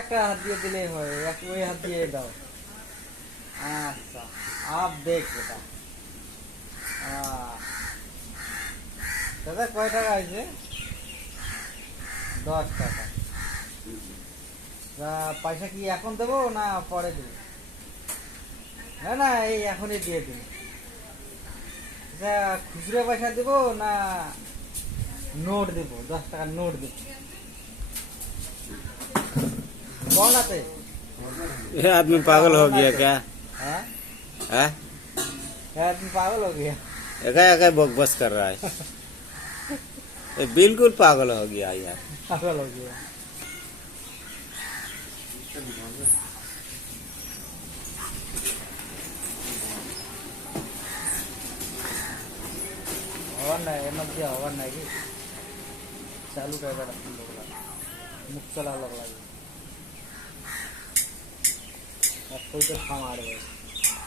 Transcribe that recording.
একটা হাত দিয়ে দিলেই হয়, ওই হাত দিয়ে দাও। আচ্ছা, आप देख बेटा। দাদা কয় টাকা আছে? 10 টাকা। পয়সা কি এখন দেবো না পরে দেবো? না না, এই এখনই দিয়ে দিন। আচ্ছা, খুচরো পয়সা দেবো না নোট দেবো? 10 টাকার নোট দেবো कौन आते? ये आदमी पागल हो गया क्या? हाँ, है? ये आदमी पागल हो गया। एका एका बकबस कर रहा है। ये बिल्कुल पागल हो गया यार। पागल हो गया। हवन नहीं है, मत दिया हवन नहीं की चालू कर रहा है लोग मुख चला लग लगी अब कोई तो खा मार गए।